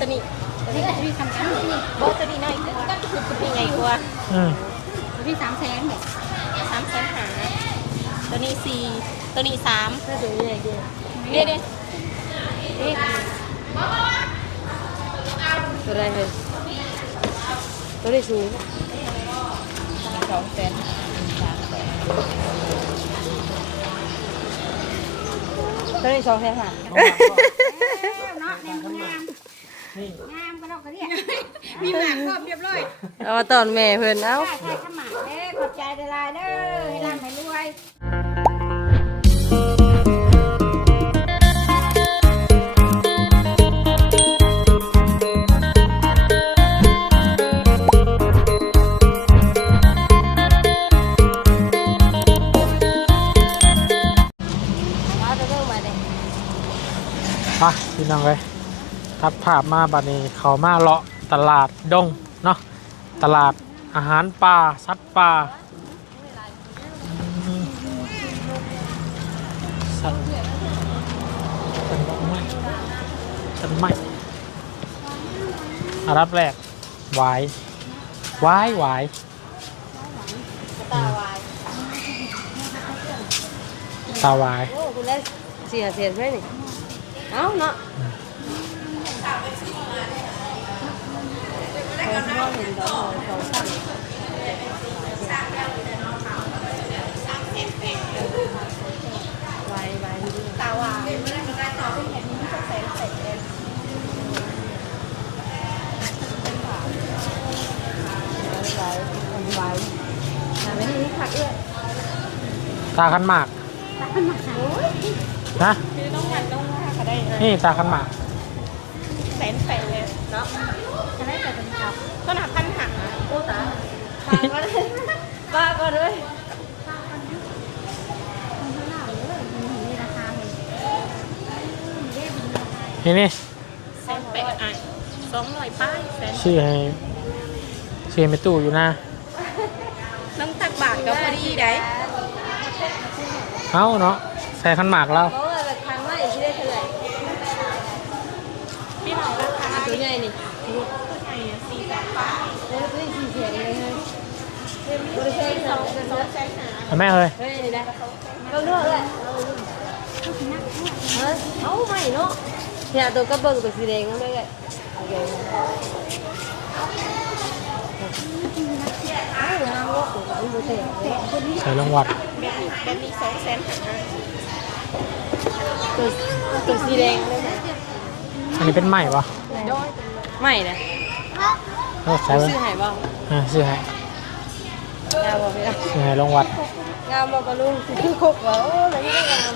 ตัวนี้ตัวนี้พี่ทำกันนี่โบตัวนี้น้อยคือก็คือตัวนี้ใหญ่กว่าอืมพี่สามแสนเนี่ยสามแสนหาตัวนี้สี่ตัวนี้สามถ้าตัวใหญ่ดีเรียกดิตัวใดเลยตัวได้สูงสองแสนตัวได้สองแสนห้าเนาะในงาม งามก็เราก็เรียกมีหมากครอบเรียบร้อยเอามาตอนแม่เพิ่นเอ้า ใช่ใช่ขมักเด้อขอบใจเดลายเด้อให้ร่ำให้รวยเอาตัวเริ่มมาเลยไปพี่น้องเลย ตัดภาพมาบัดนี้เขามาเลาะตลาดดงเนาะตลาดอาหารป่าสัตว์ป่าสัตว์สัตว์ไม้สัตว์ไม้อารับแรกหวายหวายหวายตาวายตาวายโอ้คุณได้เสียเสียไหมนี่เอ้าเนาะ ตาหวานเป็นเห็นนี้จะแสนเสร็จเลยไว้ไว้ทำไม่ดีผักด้วยตาขันหมากนะคือต้องงัดต้องว่าก็ได้นี่ตาขันหมาก จะได้แต่เป็นครับก็หนาพันหักโอ้ตาป้าก็ได้ป้าก็ด้วยนี่นี่แสนแปดอะสองร้อยป้ายแสนชื่อให้ชื่อให้ไม่ตู้อยู่นะน้ำตักบาทก็พอดีได้เอาเนาะใส่ขันหมากแล้วเพราะว่าแบบทางว่าอย่างที่ได้เท่าไหร่ พี่น้องราคา ตัวใหญ่นี่ ตัวใหญ่สี่แสนป้าย แล้วตัวนี้สี่เสียงเลยเฮ้ยบริเวณ ส ส อ อง ง สอง แสนหาเอาแม่เฮ้ยเฮ้ยนี่นะก็เลือกเลยเฮ้ยเอาไม่เนาะเนี่ยตัวกระเบื้องตัวสีแดงนั่นเลยโอเคเอางามวะตัวนี้บุเซ่ใส่รางวัดแบบนี้แบบนี้สองแสนหาตัวตัวสีแดงเลยนะอันนี้เป็นใหม่ปะไม่นะเออใส่ไว้ซื้อหายบ้างอ่าซื้อให้ งามบ่พี่นะซื้อให้รางวัดงามบ่ปะลุงคือครบเหรอโอ้ยนี่ก็งาม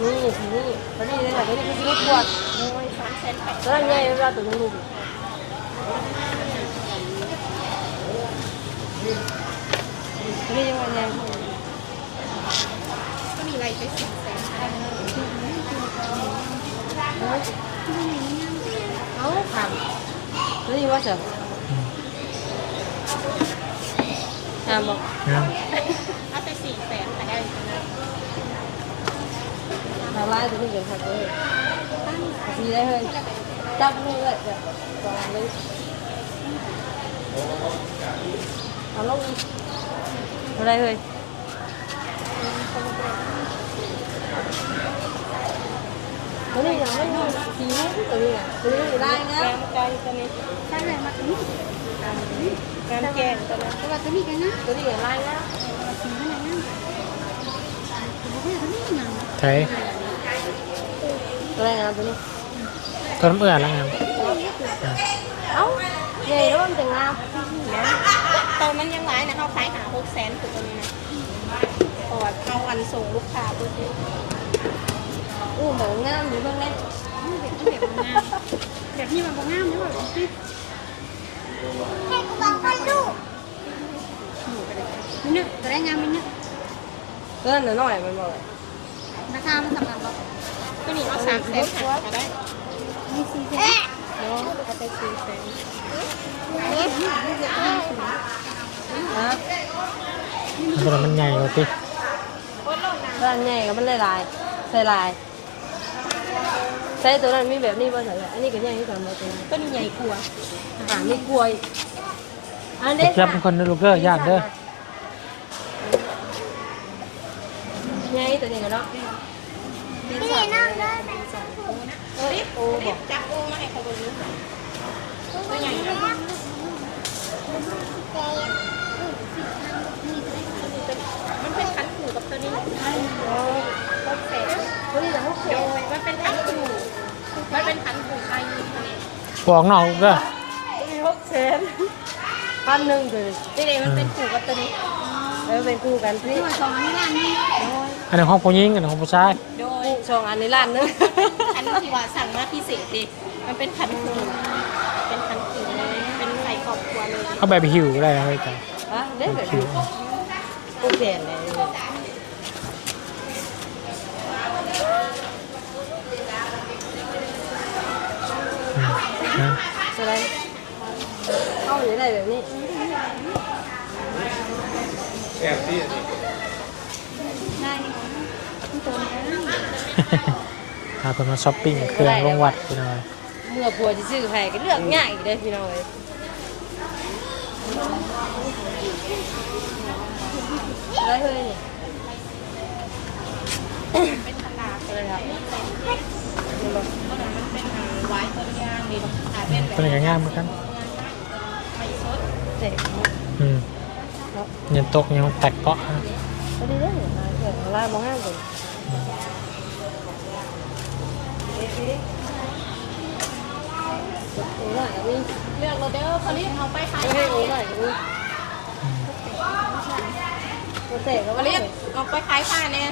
นี่สีนี่พอดีเลยค่ะตัวนี้คือสีลูกบวชโอ้ยสองแสนแปดตัวนั้นใหญ่เวลาตัวลูกตัวนี้ยังไงเนี่ยก็มีอะไรไปสี่แสนห้าเอาถามตัวนี้ว่าเสื อถามบอกนะเอาไปสี่แสนแต่ได้ตัวนั้นถามว่าตัวนี้เป็นใครเลยสีได้เลยจับมือเลยจ้ะวางเลยเอาลงอะไรเลยตัวนี้ยังไม่มีสีนี้ตัวนี้อะตัวนี้ได้นะงามใจตัวนี้ใช่เลยมาตัวนี้ งามแกงตัวนั้นแต่ว่าตัวนี้กันนะตัวนี้ยังได้นะสีอะไรนะตัวนี้ตัวนี้หนังใช้ตัวอะไรนะตัวนี้ตัวน้ำเอื่อแล้วไงเอ้าใหญ่ร่นแต่งามตอนมันยังหลายนะเขาขายหาหกแสนตัวนี้นะเพราะว่าเขาอันส่งลูกค้าเพื่ออู้หมองามอยู่บ้างเลยแบบนี้แบบงามแบบนี้มันก็งามด้วยสิให้กูบังคับลู กมันเนี่ยจะได้งามมันเนี่ยตัวนั้นน้อยมันบอกเลยราคามันสำคัญปะตัวนี้เอาสามแสนหาก็ได้มีสี่แสนเนาะเอาไปสี่แสนฮะตัวนั้นมันใหญ่กว่าติตัวนั้นใหญ่กับมันลายลายใส่ลาย ใส่ตัวนั้นมีแบบนี้บ่ใส่อันนี้ก็ใหญ่ที่กันบ่ตัวนั้นต้นใหญ่กว่าอ่ามีกล้วยอันนี้เจ็บเป็นคนนะลูกเด้อย่านเด้อใหญ่ตัวนี้ก็เนาะนี่น้องเลยเอ้ยโอ้บอกจับโอ้มาให้เขาดูตัวใหญ่นะมันเป็นคันขู่กับตัวนี้ต้นแสนตัวนี้จะหกแสโดนยมันเป็นคันขู่ มันเป็นคันขู่ไทยตัวนี้บอกน้องลูกเด้อตัวนี้หกแสนพันหนึ่งตัวนี้นี่เลยมันเป็นขู่กับตัวนี้เออเป็นคู่กันนี่ตัวสองอันนี้ร้านนี้อันนี้ของผู้หญิงอันนี้ของผู้ชายโดยสองอันในร้านนึงคันที่ว่าสั่งมาพิเศษดิมันเป็นคันขู่เป็นคันขู่เลยเป็นไข่ครอบครัวเลยเอาแบบหิวก็ได้นะเฮ้ยจ้ะอะเด็กแบบนี้หกแสนเลย นะอะไรเข้าอยู่ได้แบบนี้พาคนมาช้อปปิ้งเครื่องลงวัดไปหน่อยเมื่อผัวจะซื้อให้ก็เลือกง่ายอีกได้พี่น้อยอะไรเฮ้ยนี่เป็นตลาดอะไรครับ มันเป็นไว้ต้นยางดิอาจเป็นแบบตัวนี้ก็ง่ายเหมือนกันไม่สดเด็กอืมเงินตกยังแตกเกาะนะก็ดีเลยมาเถอะลามองห้ามกันโอ้ยแบบนี้เลือกโรเดอร์เขาเรียกเอาไปขายไม่ให้โอ้ยแบบนี้โอ้เตะก็เขาว่าเรีเรียยกกเอาไปขายผ้าเนี่ย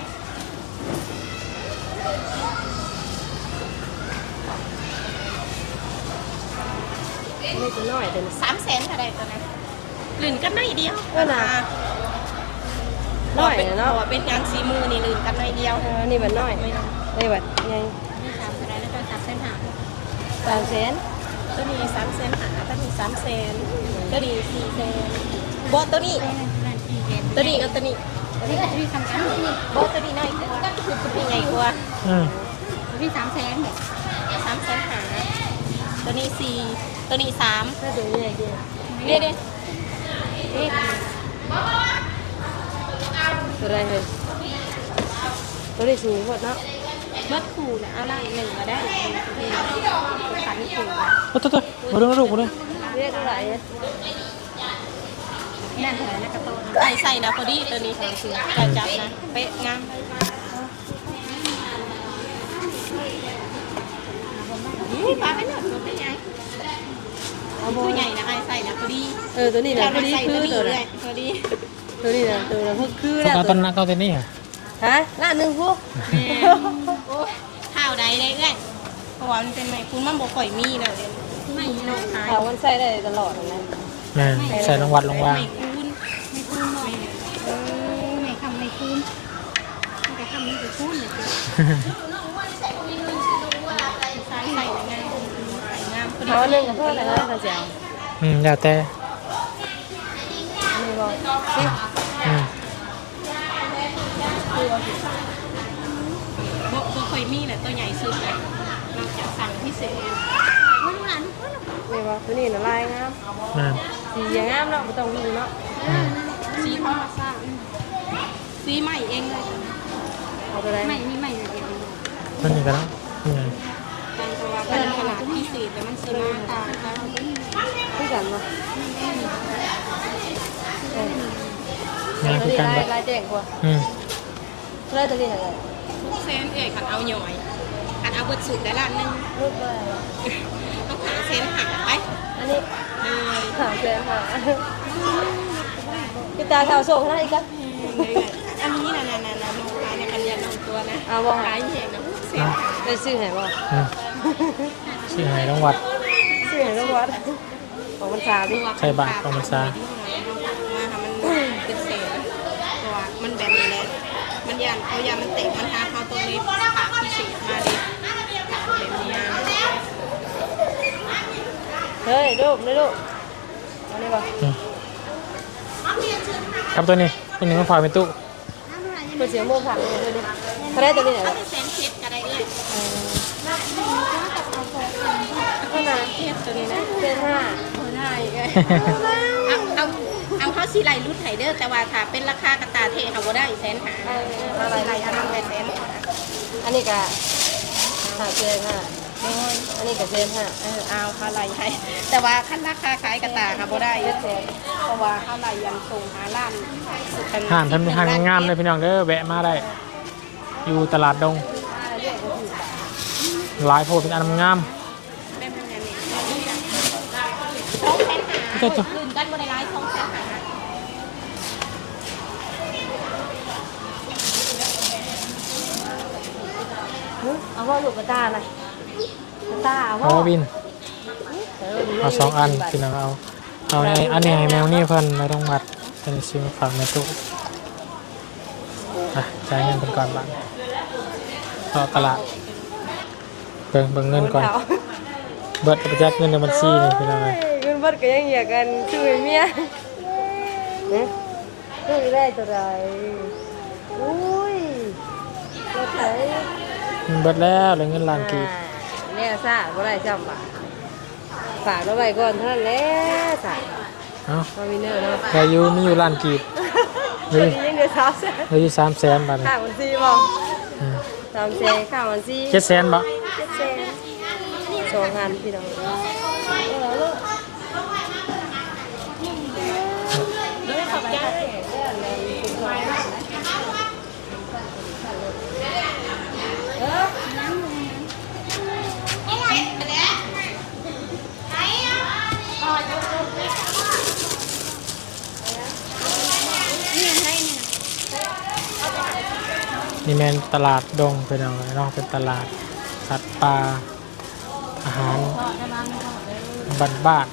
ไม่จะน้อยแต่สามแสนอะไรตัวนั้นลื่นกันหน่อยเดียวน้อยเป็นเนาะว่าเป็นยางสีมือนี่ลื่นกันหน่อยเดียวเออนี่แบบน้อยนี่แบบไงนี่สามแสนแล้วก็สามแสนหาสามแสนตัวนี้สามแสนหาตัวนี้สามแสนตัวนี้สี่แสนบอตัวนี้ร้านที่เด็ดตัวนี้กับตัวนี้นี่ก็ที่สำคัญนี่บอตัวนี้น้อยกว่าคือตัวนี้ใหญ่กว่าอืมที่สามแสนเนี่ยสามแสนหา ตัวนี้สี่ตัวนี้สามถ้าตัวนี้ใหญ่ดีเรียกดิเอ๊ะตัวอะไรเลยตัวนี้สูงหมดเนาะเมื่อขู่นะเอาล่างหนึ่งมาได้ขันขู่โอ้ตัวตัวมาดูมาดูมาดูเรียกเท่าไหร่นั่นเถอะนะกระโตใส่ใส่นะพอดีตัวนี้ของคือจะจับนะเป๊ะงามนี่ปลาไม่หนักตัวเป็นไง เอาบ่ผู้ใหญ่นะไอ้ใส่นะพอดีเออตัวนี้นะตัวนี้ใส่คืตัวอนี้ตัวเลนั้ยพอดีตัวนี้นะตัวนั้นคือคือต้องแล้วเอาต้นนั้นเอาต้นนี้เหรอฮะล้านหนึ่งพวกแม่โอ้ยข้าวใดได้เอ้ยเพราะว่ามันเป็นไม้คุณมันบ่ค่อยมีแล้วเดี๋ยวไม่มีโลกขายเอามันใส่ได้ตลอดนะแม่นใส่ลงวัดลงว่าไม่คูณไม่คุ้มหรอกเออไม่คำไม่คุ้มแต่คำนี้จะคุ้มเลย ใส่ใส่ใส่งามใส่งามพอดีเอาหนึ่งกับเพื่อนอะไรนะกระเจียวอืมแล้วแต่นี่บอกสิอืมบ่บ่ค่อยมีแหละตัวใหญ่สุดนะนอกจากสั่งพิเศษไม่รู้ร้านทุกคนหรอกนี่บอกตัวนี้นะลายงามแม่นสีอย่างงามเนาะไม่ต้องวิ่งเนาะสีธรรมชาติสีใหม่เองเลยเอาตัวไหนไม่มีไม่เลยเดียวต้นนี้ก็ได้นี่ไงต่างตัว เป็นขนาดพิเศษแต่มันสีมาตางกันคือกันเนาะงานคือนี้กันลาแบยลายแจ้งกว่าอืมเลยตัวนี้อะไรทุกเซนเอ่ยขันเอาหน่อยขันเอาเบิดสุดได้ละนึงรูปอะไรต้องหาเซนหาไปอันนี้เลยสามแสนห้าพี่ตาข่าวส่งให้อีกกันอันนี้นะนะนะนะน้องขายในกันยันน้องตัวนะเอาบ่ขายเห็นนะ เซนไปซื้อไหนบ่อืมชื่อไหนลงวัดซื้อไหนต้องวัดของมันสามนี่ใส่บาตรของมันซามาทำมันเป็นเศษตัวมันแบบนี้แหละมันยันเอายามันเตะมันหาเขาตัวนี้ขาพิเศษมาดิขาแบบนี้เฮ้ยลูกนี่ลูกอันนี้บ่อืมครับตัวนี้ตัวนี้มันพอเป็นตู้เป็นเสียงโม่ผักเลยดูดิเขาได้ตัวนี้ไหน ถ้า บ่ เป็นเซนเช็ดก็ได้เลย เออ ตัวนี้นะเส้นห้าห้าอีกไงเอาเอาเอาเขาสีไหลรุ่นไถเดอร์แต่ว่าถ้าเป็นราคากระตาเทเขาบ่ได้แสนหาอะไรไหลอันนั้นได้แสนหาอันนี้ก็ห้าเส้นห้าอันนี้ก็เส้นห้าเออเอาเขาไหลให้แต่ว่าขั้นราคาขายกระตาเขาบ่ได้เพราะว่าเขาไหลยันส่งหาล้านสุดกันห่านทำห่านงามๆเลยพี่น้องเด้อแวะมาได้ อยู่ตลาดดงหลายโพดเป็นอันงามแม่เป็นยังไงสองแสนหา เจ้าจ้ะคืนกันบ่ได้ร้ายสองแสนหาเอาว่าลูกกระตาหน่อยกระตาเอาเอาว่าวิน เอาสองอันพี่น้องเอา เอาในอันนี้ให้แมวนี่เพิ่นไม่ต้องมัดเป็นซื้อมาฝากในตู้อะจ่ายเงินเป็นก่อนบ้างต่อตลาดเบิ่งเบิ่งเงินก่อน เบิดไปแจ็คเงินในบัญชีนี่พี่น้องเลย เงินบิดก็ยังเหยียกันช่วยเมียนี่ยช่วยได้ตัวใดอุ้ยรถไถเบิดแล้วเหลือเงินล้านกีบเนี่ยซ่าบ่ได้จำอะฝากเอาไว้ก่อนเท่านั้นแหละซ่าเอ้ามาวินเนอร์เนาะแต่อยู่มีอยู่ล้านกีบตอนนี้ยังเดือดสามแสนเหลืออยู่สามแสนบาทข้าวมันซีบ่สามแสนข้าวมันซีเจ็ดแสนบ่เจ็ดแสนสองพันพี่น้อง นี่แมนตลาดดงเป็นเอาไว้เนาะเป็นตลาดสัตว์ป่าอาหารบ้านบ้าน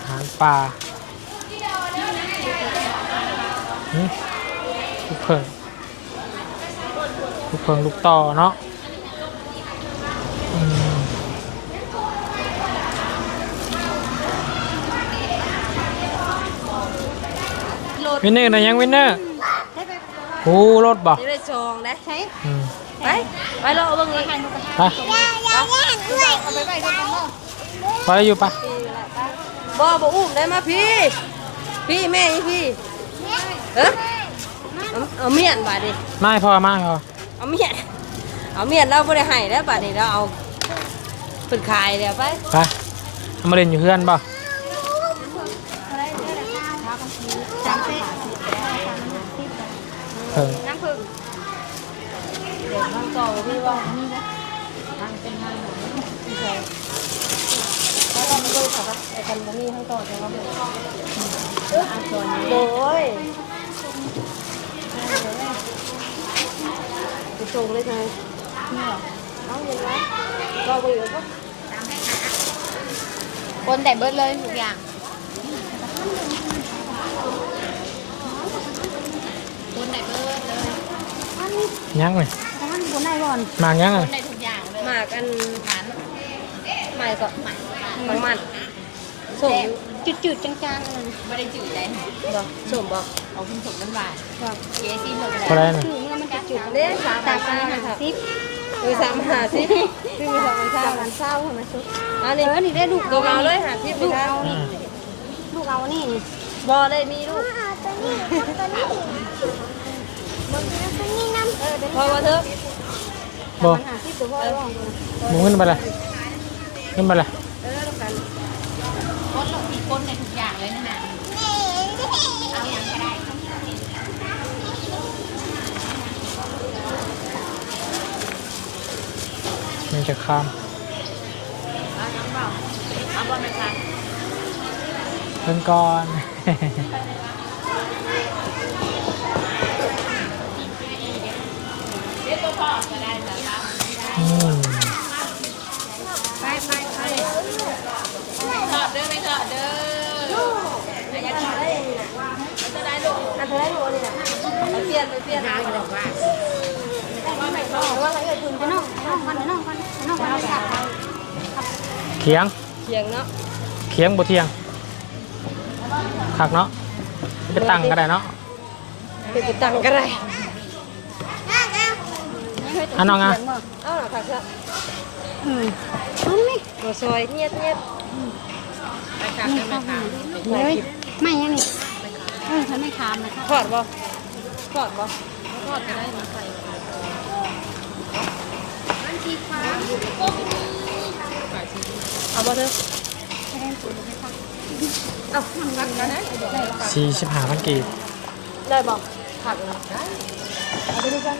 อาหารป่าลูกเพิงลูกเพิงลูกต่อเนาะวินเนอร์นะยังวินเนอร์โอ้รถบ่ จองนะใช่อืมไปไปรอเบิ่งเลยไปเอาไปไปกันเนาะไปอยู่ปะบ่บ่อุ้มได้มาพี่ พี่แม่อีพี่เอ้อเอาเอาเมียนบาดดิไม่พอไม่พอเอาเมียนเอาเมียนเราบ่ได้ให้แล้วบาดนี้เราเอาเพิ่นขายแล้วไปไปเอามาเล่นอยู่เพื่อนป่ะเพิ่งน้ำผึ้ง เราพี่ว่านี่นะทางเป็นทางไหนใช่แล้วเราไปดูค่ะครับไอ้กันบ่มีทางต่อจัว่าบ่เอออันตัวนี้โอ้ยไปส่งเลยไงนี่เหรอเอาเงินไว้รอไปอยู่ก็คนแต่เบิดเลยทุกอย่างคนแต่เบิดเลยยังเลย ท่านบนไหนก่อนมายังคเลยนได้ทุกอย่างเลยหมากอันหานใหม่ก็ใหม่บางมันส่งอยู่จืดๆจางๆเลยไม่ได้จืดเลยบ่ส่งบ่เอาคุณสมน้ำหวานเยซี่เลยเท่าไหรน่ะคือเมื่อมันจะจุดเด้สามตาพันกาห้ารหาครับซิปคือสามหาสิคือมีสองพันตาเก้ากันเศร้าทำไมซุปอันเอนี้อนี่ได้ลูกตัวเอาเลยหาสิบลูกนะเอานี่ลูกเอานี่นี่บ่ได้มีลูกเออเดี๋ยวพอว่าเถอะบ่มันหาซิปตัวพ่อร้ องหมูขึ้นไปเลยขึ้นไปเลยเออแล้วกันคนลงอีกคนในทุกอย่างเลยนะฮะเอาอย่างก็ได้มันจะข้ามเอาบอลไปค่ะเพิ่นก่อน เรียกตัวพ่อก็ได้แต่ครับ อืม ไปไปไปถอดเด้อไม่ถอดเด้ออย่าถอดเลยจะได้ลูก อันเท่าไหร่ลูกอันนี้น่ะไปเป ลี่ยนไปเปลี่ยนหาอยู่ว่าว่าไม่ต้องว่าอะไรเอ่ยคุณไปน้องไปน้องกันไปน้องกันไปน้องกันไปจับเขียงเคียงเนาะเขียงบ่เทียงคักเนาะไปตั้งก็ได้เนาะเป็นติดตังก็ได้อันน้องอะเอาหน่ะค่ะครับนเออมันไม่ตัวซอยเงียบเงียบไปค่ะไปมาค่ะเลยไม่ยังนี่เออฉันไม่คามนะคะทอดบ่ ทอดบ่ทอดจะได้มาใส่เอาบ่เถอะเอาทำกันนะสี่สิบห้าพันกีบได้บ่ผักนะเอาไปดูกัน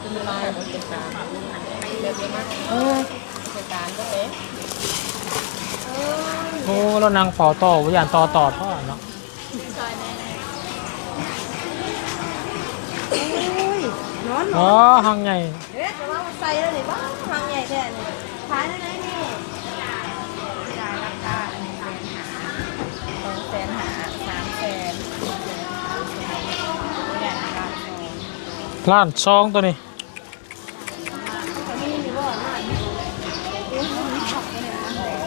เป็นลายเป็นตาเดี๋ยวมาเออเป็นตาก็เอ๊ะโอ้เรานางฟอต่อวิญญาณต่อต่อท่อเนาะ นอนอ๋อหังใหญ่เอ๊ะจะว่ามันใส่แล้วนี่บ้าทางใหญ่แท้นี่ขายได้ไหนนี่จ่ายราคาสองแสนหาสามแสนอย่างละสองล้านซองตัวนี้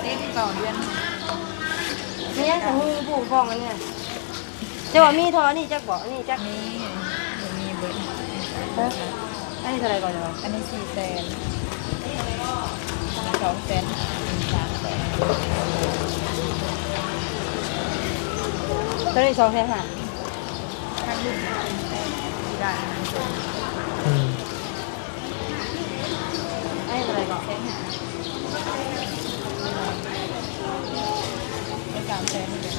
เด็กต่อเดือนนี่ยังของมือผู้ฟองอันเนี่ยจะว่ามีทอนี่จักบ่นี่จักนี้มีเบิร์เอันนี้เท่าไหรก่อนจะว่าอันนี้สี่แสนสองแสนสามแสนตัวนี้สองแสนห้าถ้ารุ่นได้อืมอันนี้เท่าไหรก่อนแสนหาสามแสนเดือน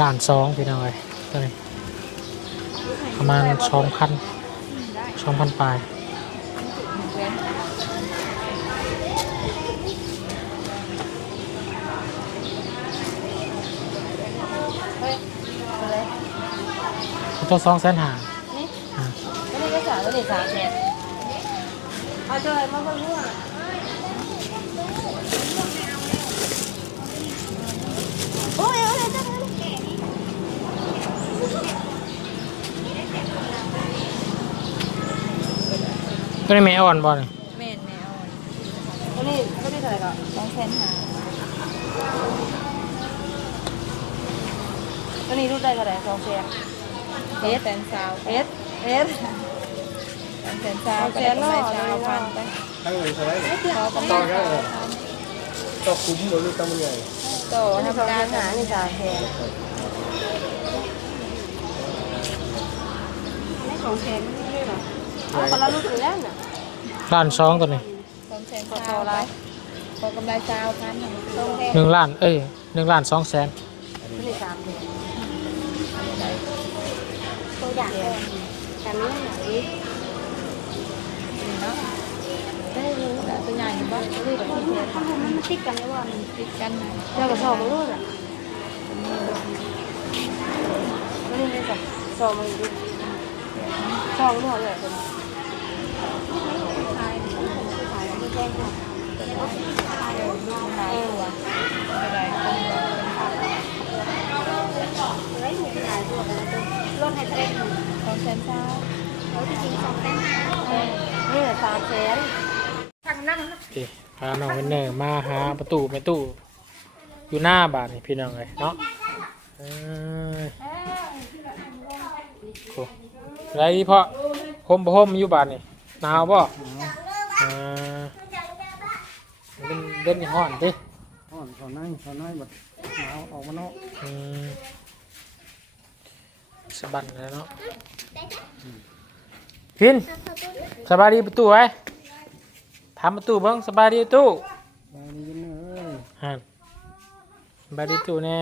ล้านซองพี่น้องเลยตัวนี้ ประมาณสองพันสองพันปลายเว้าไหร่ตัวสองแสนหานี่อ่าตัวนี้ก็สามตัวนี้สามแสนเอาเท่าไมาเพิ่มด้วยโอ้ยเอาเลยจังเลย ตัว นี้ไม่อ่อนบ่นี่แม่นแมวตัวนี้ตัวนี้เท่าไหร่ก่อนสองแสนหาตัวนี้รูดได้เท่าไหร่สองแสนเอสแสนสาวเอสเอสแสนสาวก็ได้กำไรสาวพันไปทั้งเลยใช่ไหมพอกำไรสาวพันก็คุ้มหรือตั้งมันใหญ่ตตัวนี้ธรรสมองแสดานหาในี่สามแสนของแข็งนี่หรอเอาคนละรูดอยู่แล้วน่ะ ล้านซองตัวนี้สองแสนสาวไปพอกำไรสาวพันสองแสนหนึ่งล้านเอ้ยหนึ่งล้านสองแสนตัวนี้สามแสนตัวอย่างเลยกันนี่หน่อยเนาะได้รู้แต่ตัวใหญ่อยู่บ้างตัวนี้กับสี่แสนถ้ามันมาติดกันแล้วว่ามันติดกันนะเจ้ากับสองมันรูดอะตัวนี้เป็นสับสองมันรูดสองรูดเลยตัวนี้ขายตัวไม่ได้คนเฮ้ยมีหลายตัวกันนะตัวรถไฮเทค สองแสนสาวเขาจริงๆสองแสนห้านี่แหละสามแสนโอเคพาน้องเวนเนอร์มาหาประตูแม่ตู้อยู่หน้าบ้าทนี่พี่น้องเลยเนาะเอ้ยโอ้ไรพ่อห่มบ่ห่มอยู่บ้าทนี่หนาวบ่อ่า เป็นเด่นห้อนดิอ่อนเขานั่งเขานั่งแบบหนาวออกมาเนาะอืมสะบันแล้วเนาะพินสบายดีประตูไว้ถามประตูเบิ้งสบายดีประตูบางทีเนเอ้ยฮะสบายดีประตูแน่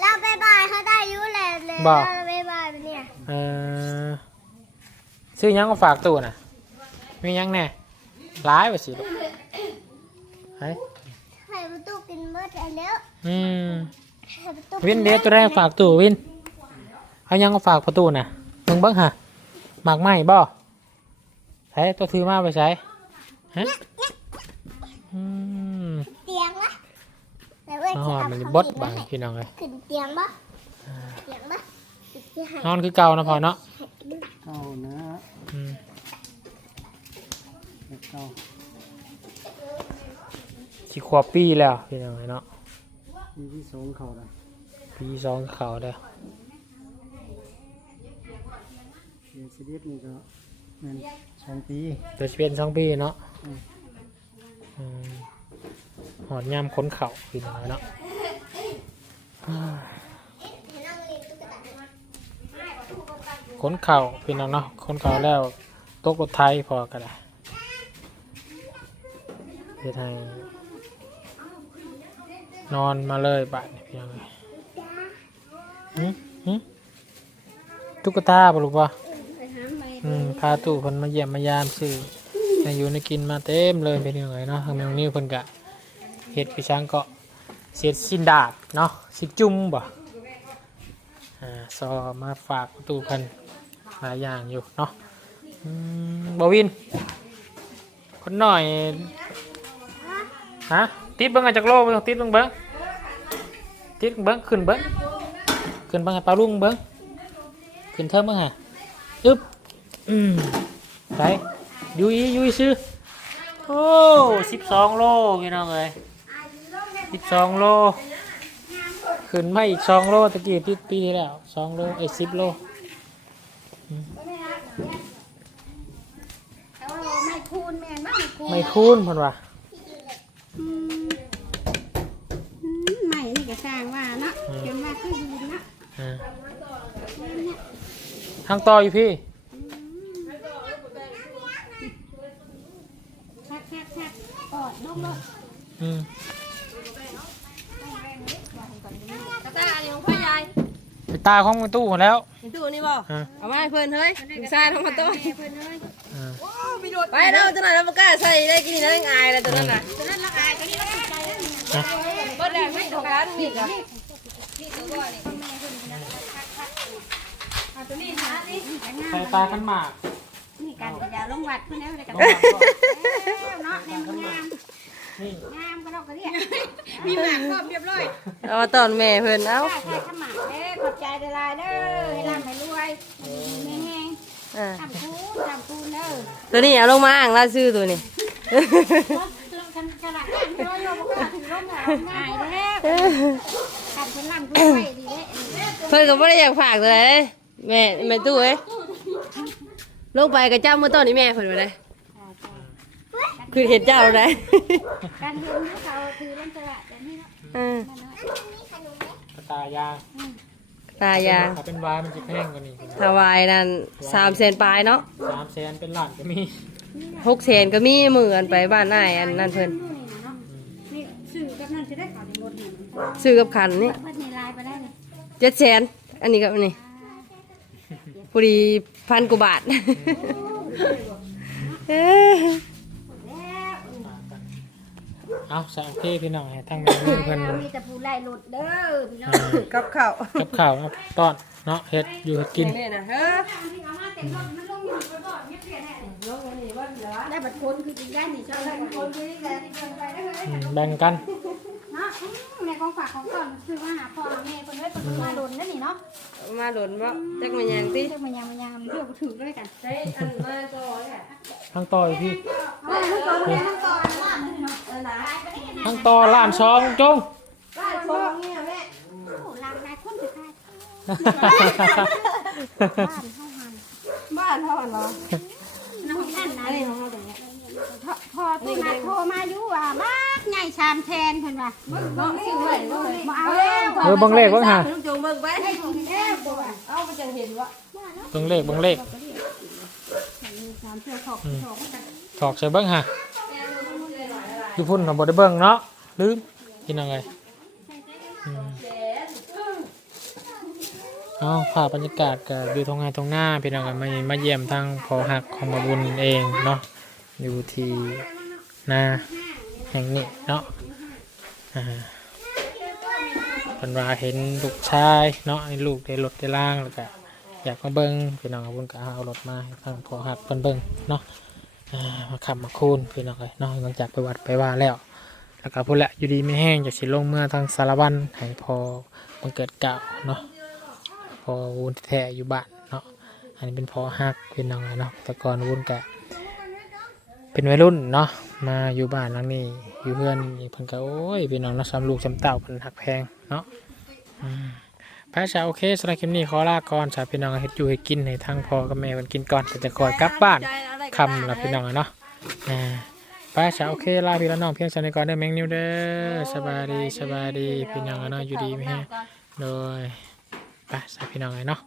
เราบายบายเขาได้ยุ่เลยเลยบ่เราบายบายเนี่ยเออซื้อหยังมาฝากตู้น่ะมีหยังแน่ร้ายไปสิลูก ไอ้ให้ประตูกินเมื่อไหร่แล้วอืมให้ประตูวินเดตัวแรกฝากตู้วินเอาหยังมาฝากประตูน่ะมึงเบิ้งฮะหมากไหมบ่ใช้ตัวถือมาไปใช้ฮะอืมเตียงนะแต่เว้ยนอนมันบดบางพี่น้องเลยขึ้นเตียงปะเตียงปะที่ให้นอนคือเก่านะพอเนาะเก่านะอืมแบบเก่า สิขวบปีแล้วพี่น้องเลยเนาะมีที่สองเขาละปีสองเขาแล้วเสียชีวิตนี่ก็เงินสสองปีเดี๋ยวจะเป็นสองปีเนาะอืมหอดย่ำค้นเข่าพี่น้องเนาะอ่าค้นเข่าพี่น้องเนาะค้นเข่าแล้วตกรถไทยพอกันละเฮ็ดให้ นอนมาเลยบาดนี่พี่น้องเอ้ยหึหึตุ๊กตาบ่ลูกป่ะอืมพาตู้เพิ่นมาเยี่ยมมายามซื้อให้อยู่ในกินมาเต็มเลยเป็นยังไงเนาะทางแมงนิ้วเพิ่นกะเฮ็ดพี่ช้างเกาะเสียดสินดาดเนาะสิจุ่มบ่อ่าซอมาฝากตู้เพิ่นหลายอย่างอยู่เนาะอืมบวิน คนหน่อย ฮะ ติดเบิ่งอาจากโลเบิ่งติดเบิ่งเบิ่งติดเบิ่งขึ้นเบิ่งขึ้นเบิ่งให้ปลาลุงเบิ่งขึ้นเทิงเบิ่งฮะอึ๊บอืมไปยุยยุยซื้อโอ้สิบสองโลพี่น้องเอ้ยสิบสองโลขึ้นมาอีกสองโลตะกี้ปีปีที่แล้วสองโลไอ้สิบโลแต่ว่าไม่คูณแม่นบ้างไม่คูณไม่คูณเพันว่ะ อืมอืมใหม่นี่ก็ สร้างว่าเนาะจนว่าคือดีเนาะอ่าทางต่ออยู่พี่ ชักชักชักออดลูกรถอืมกระตาอันนี้ของพ่อยายไปตาของมันตู้หมดแล้ว เห็นตู้นี่บ่อ่าเอามาให้เพิ่นเฮ้ยลูกชายทั้งมาต้นเพิ่นเอ้ยอ่าไปเนาะตัวนั้นเราบ่กล้าใส่ได้กินนั่นอายเลยตัวนั้นน่ะ ตอนนั้นเราอายตอนนี้เราติดใจแล้ว นี่อะเบิดแล้ไม่ของกันมีกะเอาตัวนี้หานี่นี่ก็งามใส่ตากันหมากนี่การกระยาลงวัดเพิ่นแล้วเลยกันาก่อนเนาะเนี่ยมันงามงามก็เราก็เรียกมีหมากครอบเรียบร้อยเอาตอนแม่เพิ่นเอ้าใช่ใช่ขมักเด้ขอบใจเดลายเด้อให้ร่ำให้รวยแม่แห้งทำคูณทำคูณเด้อตัวนี้เอาลงมาอ่างล่าซื้อตัวนี้ ว่าถึงร่มแล้วง่ายเด้อทำเป็นร่ำคุณไว้ดีเด้อเพิ่นก็บ่ได้อยากฝากตัวไหนแม่แม่ตู้เอ้ยลงไปกับเจ้ามื้อต้นนี่แม่เพิ่นว่าได้คือเห็นเจ้าได้การเห็นเขาถือเล่นตลาดแบบนี้เนาะอ่าตายางตายางถ้าเป็นวายมันจะแพงกว่านี้ถวายนั่น3แสนปลายเนาะสามแสนเป็นล้านก็มี6แสนก็มีมืออันไปบ้านนายอันนั่นเพิ่นนี่สื่อกับ นั่นจะได้ข่าวในรถนี่ซื้อกับขันนี่เพิ่นในไลน์ไปได้เลยเจ็ดแสนอันนี้ก็อันนี้พอดีพันกว่าบาทเอ้ยเอาสามที่พี่น้องให้ทั้งแมงนิ้วเพิ่นแล้วมีแต่ผู้ไล่รถเด้อพี่น้องกับข้าวกับข้าวเอาต้อนเนาะเฮ็ดอยู่เฮ็ดกินนี่นะเฮ้ยได้บัตรคนคือจริงได้นี่ชอบได้บัตรคนคือนี่แหละที่เพิ่นไปได้เลยอืมแบ่งกัน เนาะในของฝากของก่อนคือว่าหาพ่อแม่เพิ่นไว้เพิ่นมาโดนนั่นนี่เนาะมาหล่นบ่จักมันยังติเรื่องมันยังมันยังเรื่องถือด้วยกันใช้อันมาต่อเนี่ยทั้งต่ออยู่พี่เอาทั้งก่อนเลยทั้งก่อนว่ามันเนาะทั้งต่อล้านสองจงว่าชมเนี่ยแม่โอ้ลางนายคนสุดท้ายบ้านเฮาหันบ้านเฮาเหรอน้องนั่นนะนี่ของเราตรงเนี้ย พอพอตัวนัดโทรมาอยู่ว่าบ้านใหญ่ชามแทนเพิ่นว่าบ่ซื้อไว้บ่เอาแล้วเออเบังเลขเบังหาลุงจงเบิ่งไปให้ของแท้บ่ว่าเอาไปจังเห็นว่าเบังเลขเบังเลขสามเทื่อขอบขอบกันถอกใส่เบิ้งหาอยู่พุ่นเราบ่ได้เบิ้งเนาะลืมกินอะไรอืมเอาภาพบรรยากาศกับอยู่ตรงงานตรงหน้าพี่น้องกันมามาเยี่ยมทางพอหักของมาบุญเองเนาะ อยู่ที่นาแห่งนี้เนาะอ่าเป็นว่าเห็นลูกชายเนาะลูกได้รถได้ล่างแล้วก็อยากมาเบิ้งพี่น้องกับบุญก็เอารถมาให้ทางพอหักเพิ่นเบิ้งเนาะมาขับมาคูนพี่น้องเลยเนาะหลังจากไปวัดไปว่าแล้วแล้วก็พูดแหละอยู่ดีไม่แห้งจากสิลงเมื่อทางสารวันให้พอบังเกิดเก่าเนาะพอวุ้นแท้อยู่บ้านเนาะอันนี้เป็นพอฮักพี่น้องเลยเนาะแต่ก่อนวุ้นกะ เป็นวัยรุ่นเนาะมาอยู่บ้านหลังนี้อยู่เพื่อนเพิ่นก็โอ้ยพี่น้องนาะซ้ำลูกซ้ำเต่าเพิ่นหักแพงเนาะพระชาโอเคสำหรับคลิปนี้ขอลาก่อนสาพี่น้องเฮ็ดอยู่ให้กินให้ทั้งพ่อกับแม่เพิ่นกินก่อนแต่จะคอยกลับบ้านคำละพี่น้องเนาะอ่าไปจ้ะโอเคลาพี่ละน้องเพียงชาในก่อนเด้อแมงนิวเด้อสบายดีสบายดีพี่น้องเนาะอยู่ดีไหมฮะโดยไปสาพี่น้องเลยเนาะ